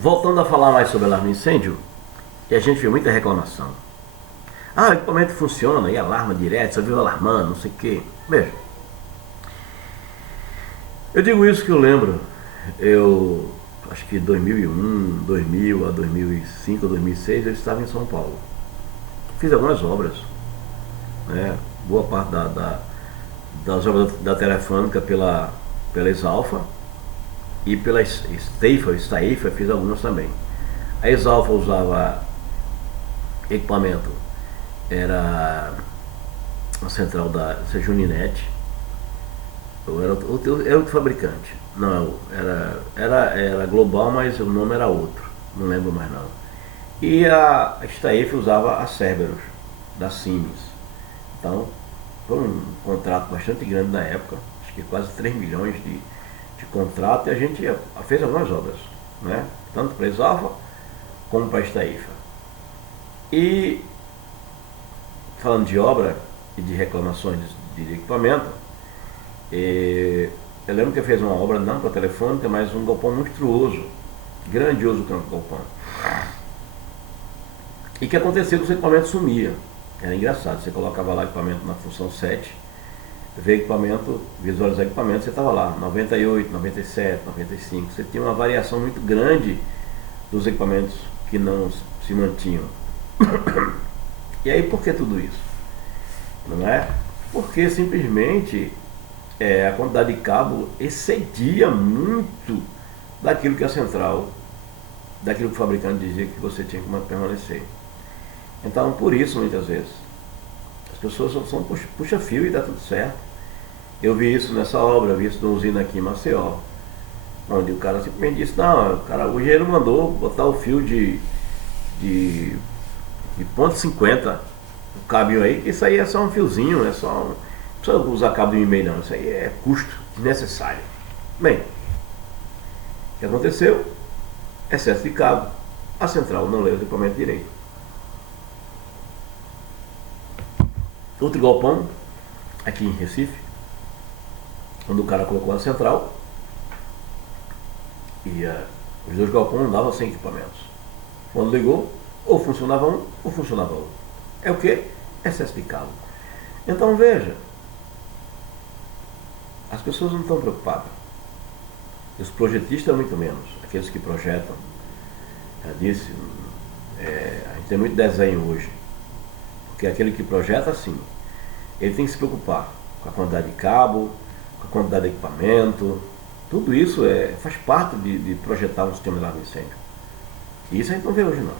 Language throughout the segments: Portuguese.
Voltando a falar mais sobre alarme de incêndio, e a gente vê muita reclamação. Ah, o equipamento funciona e alarma direto, você viu alarmando, não sei o quê. Veja, eu digo isso que eu lembro, eu acho que 2001, 2000 a 2005, 2006 eu estava em São Paulo. Fiz algumas obras, né? Boa parte das obras da Telefônica pela Exalfa e pela Staifa, fiz algumas também. A Exalfa usava equipamento, era a central da Juninete, ou era outro fabricante. Não, era global, mas o nome era outro, não lembro mais não. E a Staifa usava a Cerberus, da Siemens. Então, foi um contrato bastante grande na época, acho que quase 3 milhões de contrato, e a gente fez algumas obras, né? Tanto para a Exalfa como para a Staifa. E falando de obra e de reclamações de equipamento, eu lembro que eu fiz uma obra não para a Telefônica, mas um galpão monstruoso, grandioso galpão. E que acontecia que os equipamentos sumiam. Era engraçado, você colocava lá equipamento na função 7, ver equipamento, visualizar equipamento, você estava lá, 98, 97, 95. Você tinha uma variação muito grande dos equipamentos que não se mantinham. E aí por que tudo isso? Não é? Porque simplesmente a quantidade de cabo excedia muito daquilo que a central, daquilo que o fabricante dizia que você tinha que permanecer. Então, por isso, muitas vezes, as pessoas são puxa-fio e dá tudo certo. Eu vi isso nessa obra, eu vi isso numa usina aqui em Maceió, onde o cara simplesmente disse, não, o engenheiro mandou botar o fio de 0,50, o cabinho aí, que isso aí é só um fiozinho, é só não precisa usar cabo de 1,5 não, isso aí é custo desnecessário. Bem, o que aconteceu? Excesso de cabo, a central não leu o equipamento direito. Outro galpão, aqui em Recife, quando o cara colocou a central, e os dois galpões andavam sem equipamentos. Quando ligou, ou funcionava um, ou funcionava outro. É o que? Excesso de cabo. Então veja, as pessoas não estão preocupadas. Os projetistas muito menos, aqueles que projetam. Já disse, a gente tem muito desenho hoje. Porque aquele que projeta, sim, ele tem que se preocupar com a quantidade de cabo, com a quantidade de equipamento. Tudo isso faz parte de projetar um sistema de alarme de incêndio. E isso a gente não vê hoje não.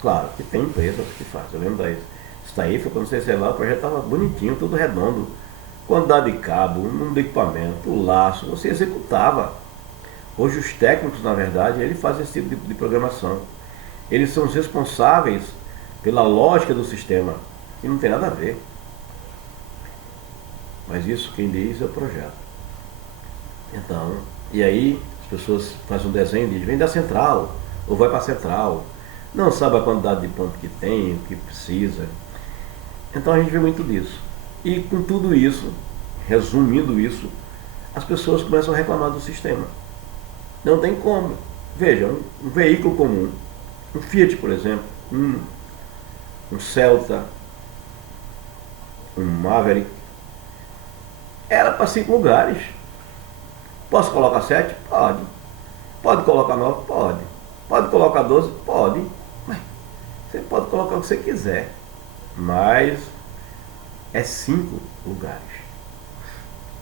Claro que tem empresas que fazem. Eu lembro da Staifa, quando você sei lá, o projeto estava bonitinho, tudo redondo. Quantidade de cabo, o número de equipamento, o laço, você executava. Hoje os técnicos, na verdade, eles fazem esse tipo de programação. Eles são os responsáveis pela lógica do sistema, que não tem nada a ver. Mas isso quem diz é o projeto. Então, e aí as pessoas fazem um desenho e dizem, vem da central, ou vai para a central. Não sabe a quantidade de ponto que tem, o que precisa. Então a gente vê muito disso. E com tudo isso, resumindo isso, as pessoas começam a reclamar do sistema. Não tem como. Veja, um veículo comum, um Fiat, por exemplo, um Celta, um Maverick, era para 5 lugares. Posso colocar 7? Pode. Pode colocar 9? Pode. Pode colocar 12? Pode. Mas você pode colocar o que você quiser. Mas é 5 lugares.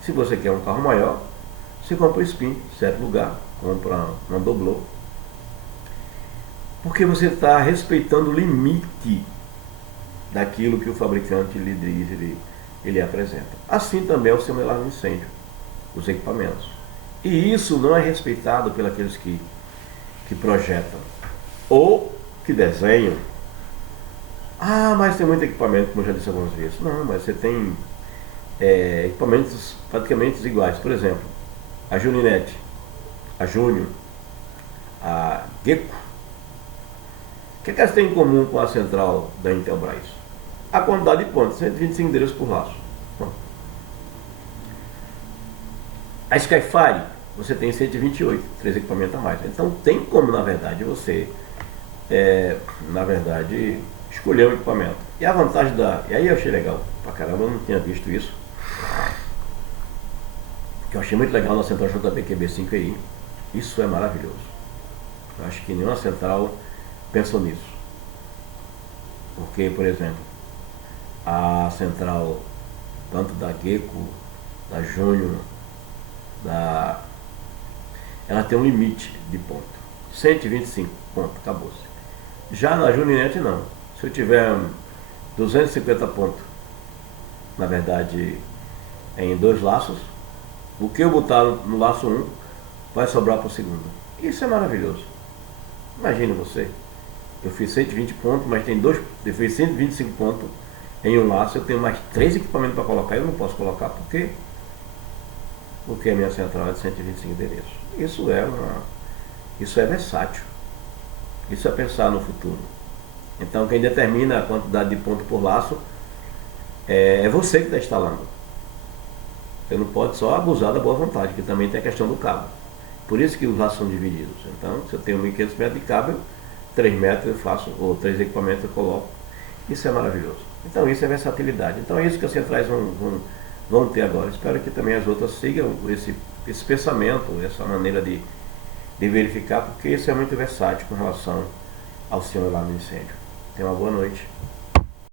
Se você quer um carro maior, você compra o Spin, 7 lugar, compra uma doblô. Porque você está respeitando o limite daquilo que o fabricante lhe diz, ele apresenta. Assim também é o sistema de alarme de incêndio, os equipamentos. E isso não é respeitado pelos aqueles que projetam ou que desenham. Ah, mas tem muito equipamento, como eu já disse algumas vezes. Não, mas você tem equipamentos praticamente iguais. Por exemplo, a Juninete, a Júnior, a Gecko. O que elas têm em comum com a central da Intelbras? A quantidade de pontos, 125 endereços por laço. Bom. A Skyfire você tem 128, 3 equipamentos a mais. Então tem como, na verdade, você, escolher um equipamento. E a vantagem e aí eu achei legal, pra caramba, eu não tinha visto isso. O que eu achei muito legal na central JB QB5i, isso é maravilhoso. Eu acho que nenhuma central pensou nisso. Porque, por exemplo, a central, tanto da Gecko, da Júnior, ela tem um limite de ponto. 125 pontos, acabou-se. Já na Juninet não. Se eu tiver 250 pontos, na verdade, em 2 laços, o que eu botar no laço 1 vai sobrar para o segundo. Isso é maravilhoso. Imagine você. Eu fiz 120 pontos, mas eu fiz 125 pontos em um laço, eu tenho mais 3 equipamentos para colocar, eu não posso colocar porque a minha central é de 125 endereços. Isso é versátil. Isso é pensar no futuro. Então quem determina a quantidade de pontos por laço é você que está instalando. Você não pode só abusar da boa vontade, que também tem a questão do cabo. Por isso que os laços são divididos. Então, se eu tenho 1.500 metros de cabo, 3 metros eu faço, ou 3 equipamentos eu coloco. Isso é maravilhoso. Então isso é versatilidade. Então é isso que as centrais vão ter agora. Espero que também as outras sigam esse pensamento, essa maneira de verificar, porque isso é muito versátil com relação ao seu alarme de incêndio. Tenha uma boa noite.